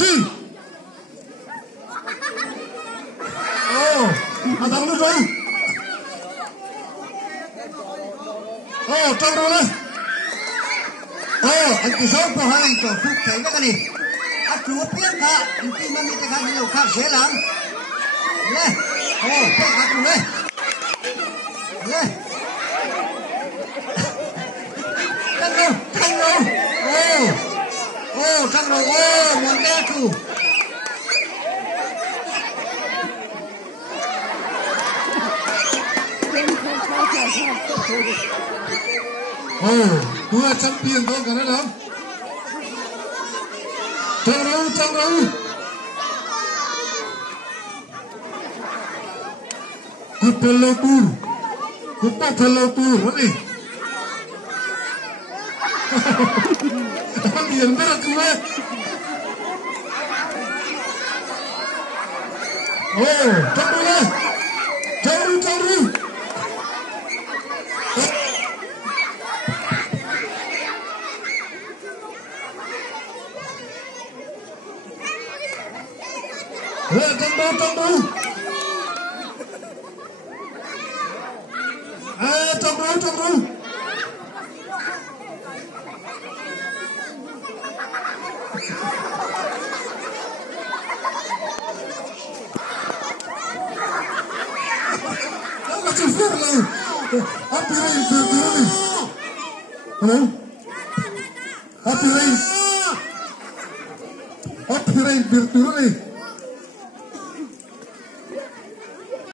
Si. Oh, abang lu dong. Oh, trong rồi đấy. Oh, anh cứ sống vào hàng của phúc thấy cái này. Anh chú biết cả, anh tin mà mình cái hàng nhiều khác dễ lắm. Lên. Oh, cái khác luôn đấy. Lên. Thăng rồi, thăng rồi. Oh, thăng rồi. Oh, muốn nghe chú. Dua champion tuh karena dong. Jangan. Kita tur, ini. Yang berat gue. Oh, jauh. Tunggu. Tunggu. Kasih fair lah. Happy rain virtually. Halo? Happy rain virtually.